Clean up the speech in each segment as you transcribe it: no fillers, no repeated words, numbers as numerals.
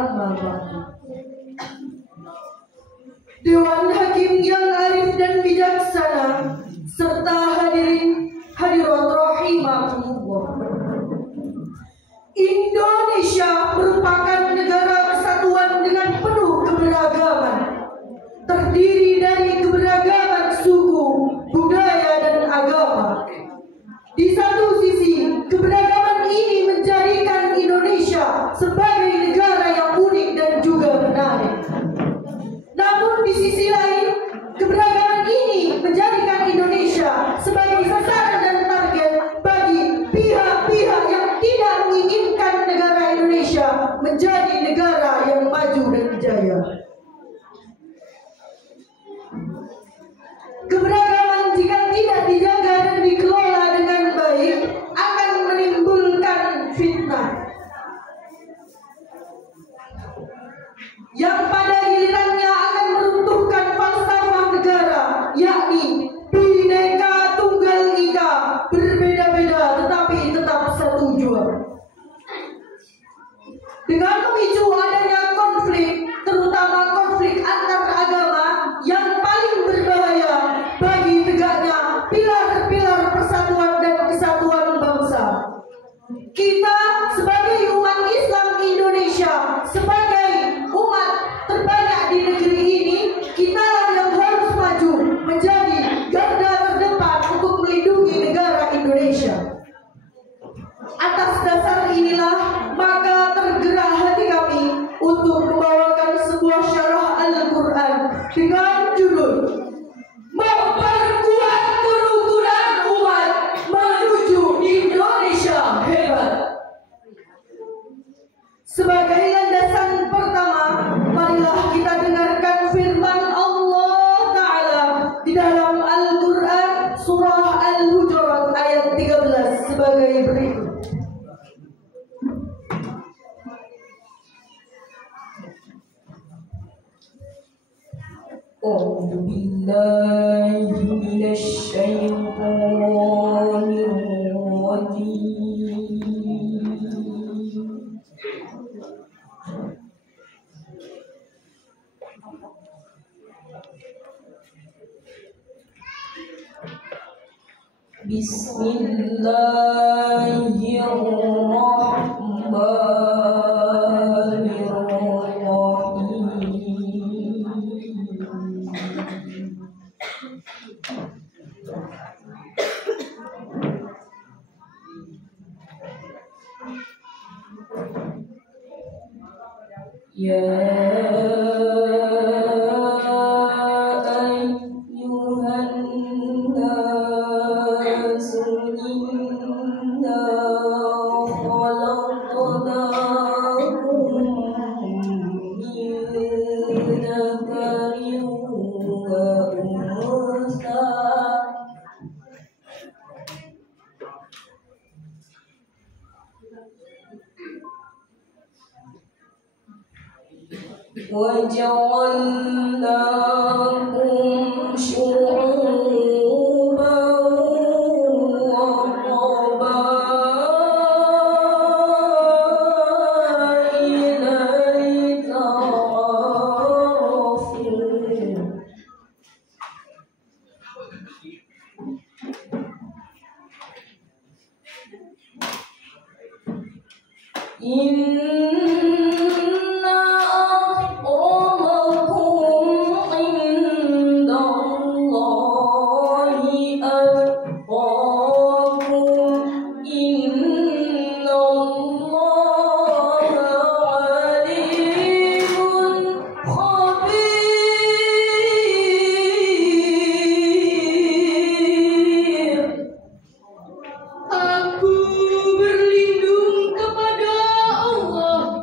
Amma ba'du. Dewan Hakim yang arif dan bijaksana serta hadirat rahimahumullah. Indonesia merupakan negara kesatuan dengan penuh keberagaman, terdiri dari keberagaman suku, budaya, dan agama. Di satu sisi, keberagaman ini menjadikan Indonesia sebagai negara yang unik dan juga menarik. Namun di sisi lain, keberagaman ini menjadikan Indonesia sebagai sasaran dan target bagi pihak-pihak yang tidak menginginkan negara Indonesia menjadi negara yang maju dan jaya. Keberagaman jika tidak dijaga dan dikelola dengan baik akan menimbulkan fitnah yang pada gilirannya akan meruntuhkan falsafah negara, yakni Bhinneka Tunggal Ika, berbeda-beda tetapi tetap satu jua. Dengan memicu adanya konflik, terutama konflik antar agama yang paling berbahaya bagi tegaknya pilar-pilar persatuan dan kesatuan bangsa. Kita sebagai umat Islam Indonesia, sebagai umat terbanyak di negeri ini, kitalah yang harus maju menjadi garda terdepan untuk melindungi negara Indonesia. Atas dasar inilah maka tergerak hati kami untuk membawakan sebuah syarah Al-Quran dengan judul Memperkuat Kerukunan Umat Menuju Indonesia Hebat. Sebagai landasan pertama, marilah kita dengarkan firman Allah Ta'ala di dalam Al-Quran surah Al-Hujurat ayat 13 sebagai berikut. A'udzu billahi minasy syaithanir rajim. وَجَعَلْنَاكُمْ شُعُوبًا وَقَبَائِلَ لِتَعَارَفُوا Aku berlindung kepada Allah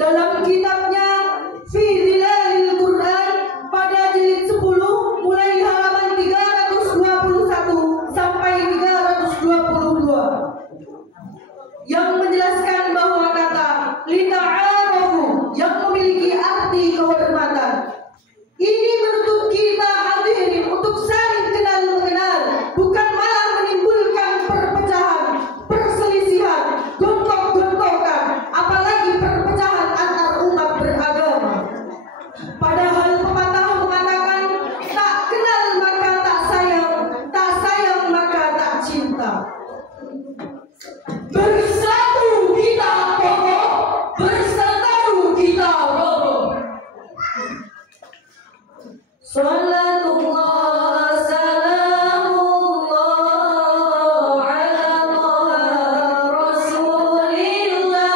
dalam kitabnya Fi Dhilalil Quran pada jilid 10 mulai halaman 321 sampai 322 yang menjelaskan bahwa kata lita'arafu yang memiliki arti kehormatan ini menuntut kita hadirin untuk saling kenal mengenal, bukan malah menimbulkan perpecahan, perselisihan, gontok-gontokan, apalagi perpecahan antar umat beragama. Padahal pepatah mengatakan tak kenal maka tak sayang maka tak cinta. Bersatu kita kokoh, bersatu kita kokoh. Salatullah salamullah ala Rasulillah.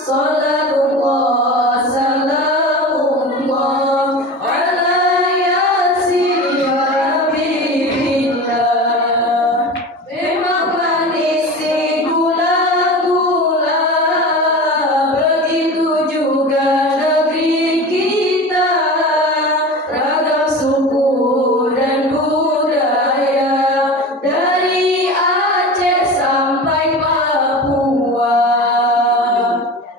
Salatullah salamullah ala Yasin ya Habibillah. Memang manis si gula-gula, begitu juga negeri kita. Ragam suku dan budaya dari Aceh sampai Papua.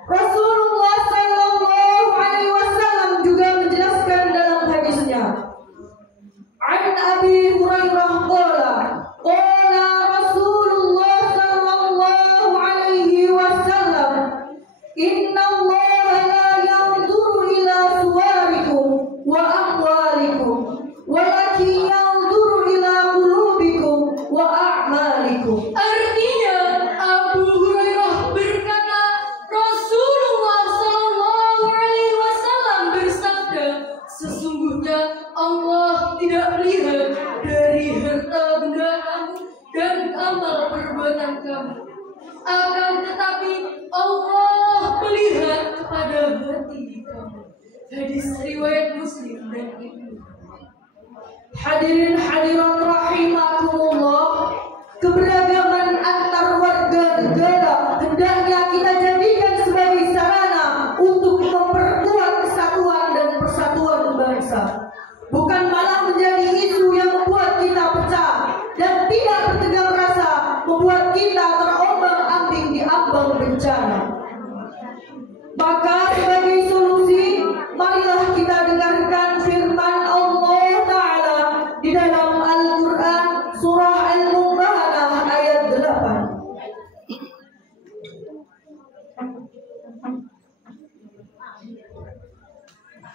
Rasulullah Sallallahu Alaihi Wasallam juga menjelaskan dalam hadisnya. An Abi Hurairah qala Rasulullah Sallallahu Alaihi Wasallam, Inna Allah la yanzuru ila suwarikum wa amwalikum walakin yanzuru ila qulubikum wa a'malikum. Artinya Abu Hurairah berkata, Rasulullah Sallallahu Alaihi Wasallam bersabda, sesungguhnya Allah tidak melihat dari harta benda kamu dan amal perbuatan kamu, akan tetapi Allah melihat kepada hati kamu. Hadis riwayat Muslim dan Ibnu. Hadirin hadirat rahimakumullah, keberagaman antar warga negara hendaknya kita jadikan sebagai sarana untuk memperkuat kesatuan dan persatuan bangsa, bukan malah menjadi isu yang membuat kita pecah dan tidak bertegang rasa, membuat kita terombang-ambing di ambang bencana. Maka sebagai solusi, marilah kita dengarkan firman Allah Ta'ala di dalam Al-Quran surah Al-Mumtahanah ayat 8.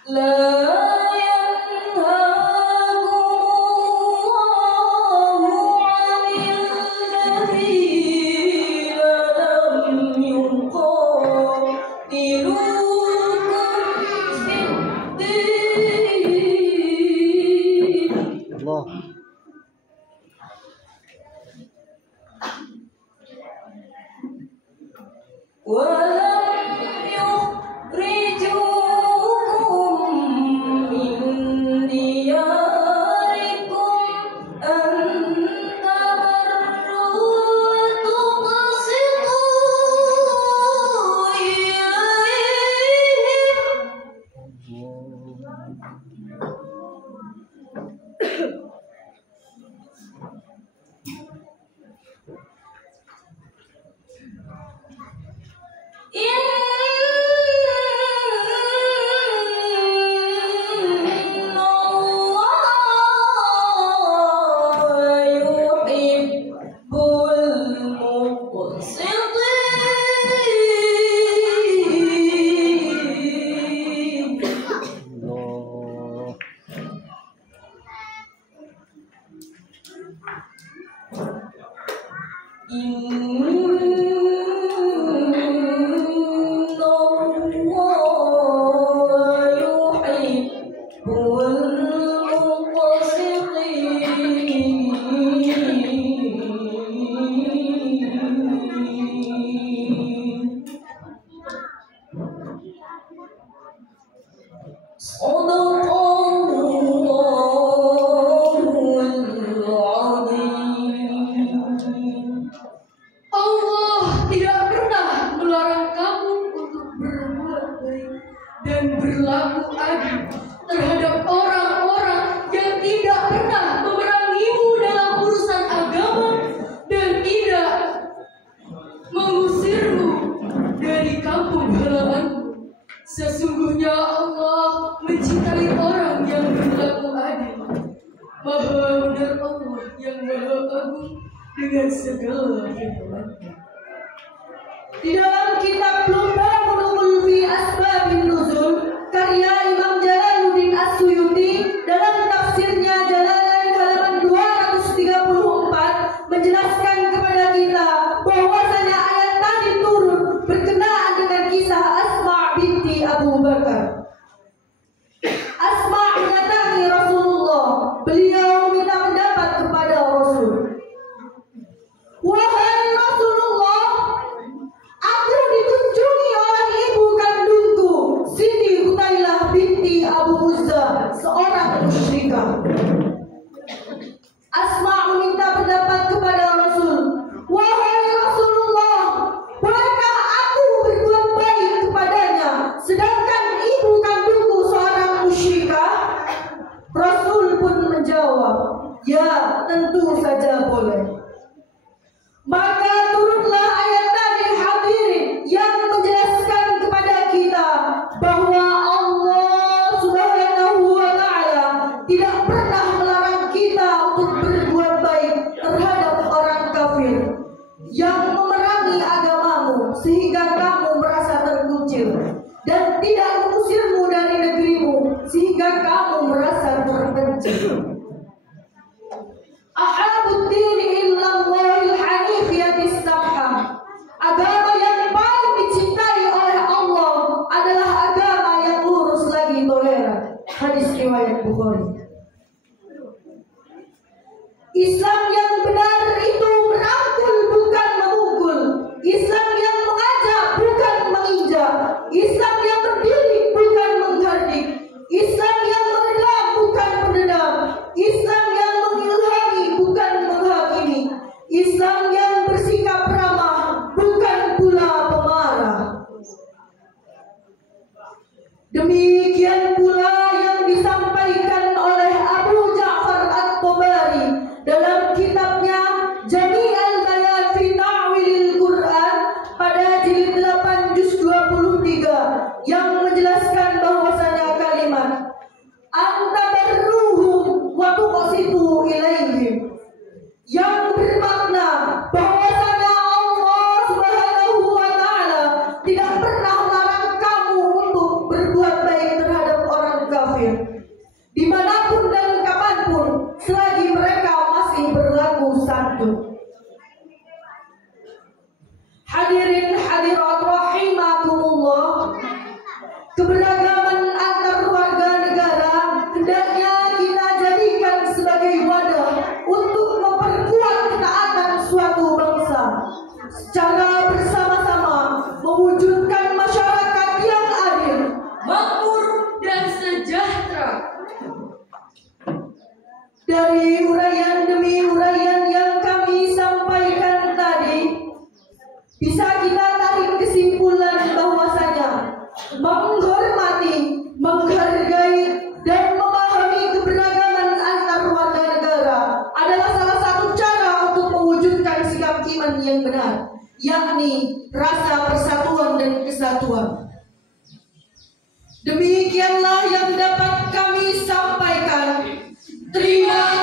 La yanhakumullahu 'anil ladzina lam yuqatilukum fid-din. Allah. Walam yukhrijukum min diyarikum an tabarru wa tuqsitu ilaihim. Inna Allah yuhibbul muqsitin. Allah. Allah tidak pernah melarang kamu untuk berbuat dan berlaku adil terhadap orang-orang yang tidak pernah memerangimu dalam urusan agama dan tidak mengusirmu dari kampung halamanmu. Sesungguhnya Allah mencintai orang yang berlaku adil. Maha benar Allah yang maha agung dengan segala firman-Nya. Di dalam kitab Lumba Mulukul fi Asbabin Nuzul karya Imam Jalaluddin As-Suyuti dalam tafsirnya Jalalain halaman 234 menjelaskan kepada kita bahwasanya ayat tadi turun berkenaan dengan kisah Asma binti Abu Bakar. Asma mendatangi Rasulullah. Beliau minta pendapat kepada Rasul. Wahai Rasulullah, aku dikunjungi oleh ibu kandungku, Siti Qutailah binti Abu Uzza, seorang musyrikah. Asma meminta pendapat kepada Rasul. Wahai Rasulullah, bolehkah aku berbuat baik kepadanya, sedangkan ibu kandungku seorang musyrikah? Rasul pun menjawab, ya, tentu saja boleh. Maka turunlah ayat tadi hadirin yang menjelaskan kepada kita bahwa Allah Subhanahu wa Ta'ala tidak pernah melarang kita untuk berbuat baik terhadap orang kafir yang memerangi agamamu sehingga kamu merasa terkucil, dan tidak mengusirmu dari negerimu sehingga kamu merasa terpencil. Ahabuddin illallahil hanifiyatis samhah. Agama yang paling dicintai oleh Allah adalah agama yang lurus lagi toleran. Hadis riwayat Bukhari. Islam yang benar itu merangkul bukan memukul. Islam yang mengajak bukan menginjak. Islam yang berdiri bukan menghardik. Islam yang meredam bukan pendendam. Islam yang mengilhami bukan menghakimi. Islam yang bersikap ramah bukan pula pemarah. Demikian pula yang disampaikan oleh Abu Ja'far At-Tabari dalam kitabnya Jami' al-Bayan fi Ta'wilil Quran pada jilid 8 juz 23 yang menjelaskan bahwasanya kalimat antabarruhum wa tuqsitu ilaihim yang bermakna bahwasanya Allah Subhanahu wa Ta'ala tidak pernah melarang kamu untuk berbuat baik terhadap orang kafir dimanapun dan kapanpun selagi mereka masih berlaku santun. Hadirin hadirat rahimakumullah, keberagaman antar warga negara hendaknya kita jadikan sebagai wadah untuk memperkuat ketaatan suatu bangsa secara bersama-sama mewujudkan masyarakat yang adil, makmur dan sejahtera. Dari uraian demi uraian yang kami sampaikan tadi, bisa kita tarik kesimpulan bahwasanya menghormati, menghargai, dan memahami keberagaman antar warga negara adalah salah satu cara untuk mewujudkan sikap iman yang benar, yakni rasa persatuan dan kesatuan. Demikianlah yang dapat kami sampaikan. Terima